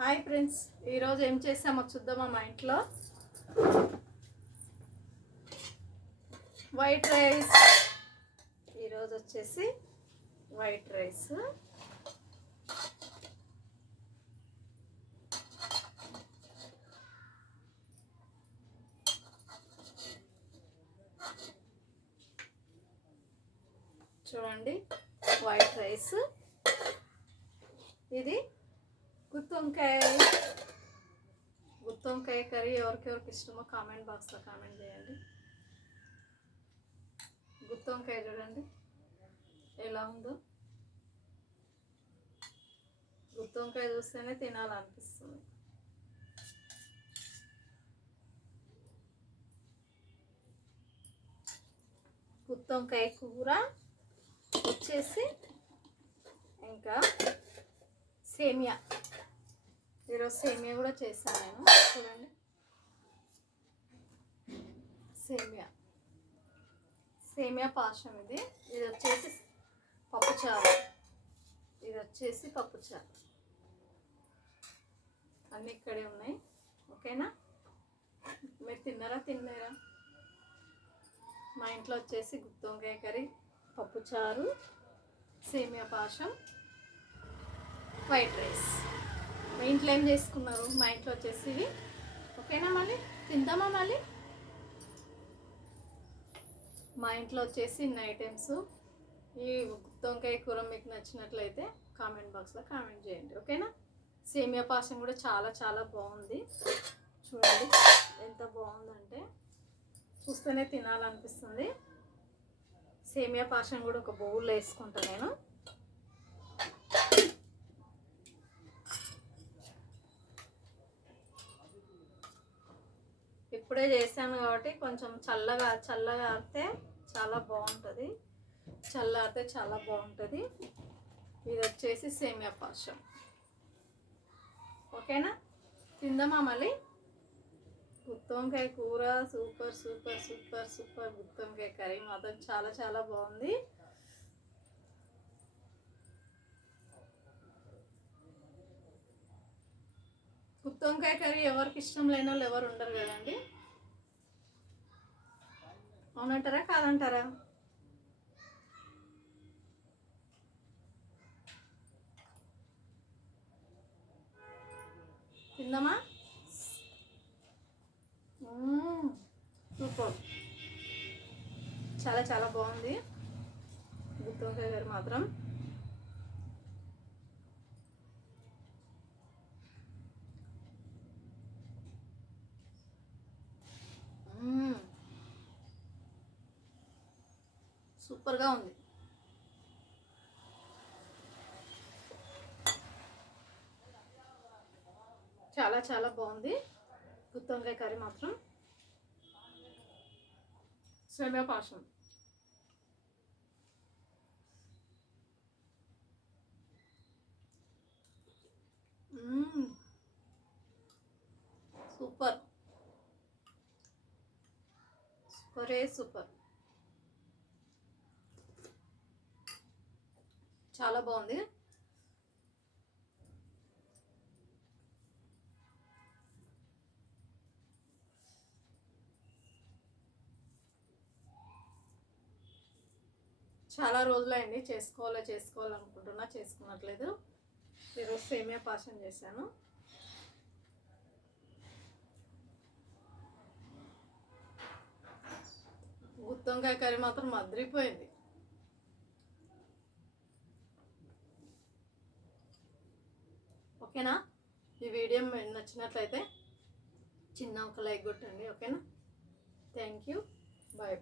Hi friends, ఈరోజు ఏం చేసామో చూద్దామా. మా ఇంట్లో వైట్ రైస్. ఈరోజు వచ్చేసి వైట్ రైస్. చూడండి, వైట్ రైస్. ఇది గుత్తొంకాయ కర్రీ. ఎవరికెవరికి ఇష్టమో కామెంట్ బాక్స్లో కామెంట్ చేయండి. గుత్తొంకాయ చూడండి ఎలా ఉందో. గుత్తొంకాయ చూస్తేనే తినాలనిపిస్తుంది. గుత్తొంకాయ కూర వచ్చేసి, ఇంకా సేమియా. ఈరోజు సేమియా కూడా చేశాను నేను. చూడండి, సేమియా పాశం. ఇది వచ్చేసి పప్పుచారు. అన్నీ ఇక్కడే ఉన్నాయి. ఓకేనా? మీరు తినలేరా? మా ఇంట్లో వచ్చేసి గుత్తొంకాయ కర్రీ, పప్పుచారు, సేమియా పాశం, వైట్ రైస్. మా ఇంట్లో ఏం చేసుకున్నారు? మా ఇంట్లో వచ్చేసి ఇవి. ఓకేనా? మళ్ళీ తిందామా? మళ్ళీ మా ఇంట్లో వచ్చేసి ఇన్ని ఐటమ్స్. ఈ గుత్తొంకాయ కూర మీకు నచ్చినట్లయితే కామెంట్ బాక్స్లో కామెంట్ చేయండి. ఓకేనా? సేమియా పాశం కూడా చాలా చాలా బాగుంది. చూడండి ఎంత బాగుందంటే చూస్తేనే తినాలనిపిస్తుంది. సేమియా పాశం కూడా ఒక బౌల్లో వేసుకుంటా నేను. ఇప్పుడే చేశాను కాబట్టి కొంచెం చల్లగా ఆరితే చాలా బాగుంటుంది. ఇది వచ్చేసి సేమియా పాశం. ఓకేనా? తిందామా మళ్ళీ? గుత్తొంకాయ కూర సూపర్. గుత్తొంకాయ కర్రీ మాత్రం చాలా చాలా బాగుంది. గుత్తొంకాయ కర్రీ ఎవరికి ఇష్టం లేని వాళ్ళు ఎవరు ఉండరు కదండి. అవునంటారా కాదంటారా? తిందామా? సూపర్. చాలా చాలా బాగుంది గుత్తొంకాయ కర్రీ మాత్రం. సూపర్గా ఉంది. చాలా చాలా బాగుంది గుత్తొంకాయ కర్రీ మాత్రం. సేమియా పాశం సూపర్. చాలా బాగుంది. చాలా రోజులైంది చేసుకోవాలనుకుంటున్నా, చేసుకున్నట్లేదు. ఈరోజు సేమియా పాశం చేశాను. గుత్తొంకాయ కర్రీ మాత్రం అదిరిపోయింది. ఓకేనా? ఈ వీడియో నచ్చినట్లయితే చిన్న ఒక లైక్ కొట్టండి. ఓకేనా? Thank you. బాయ్.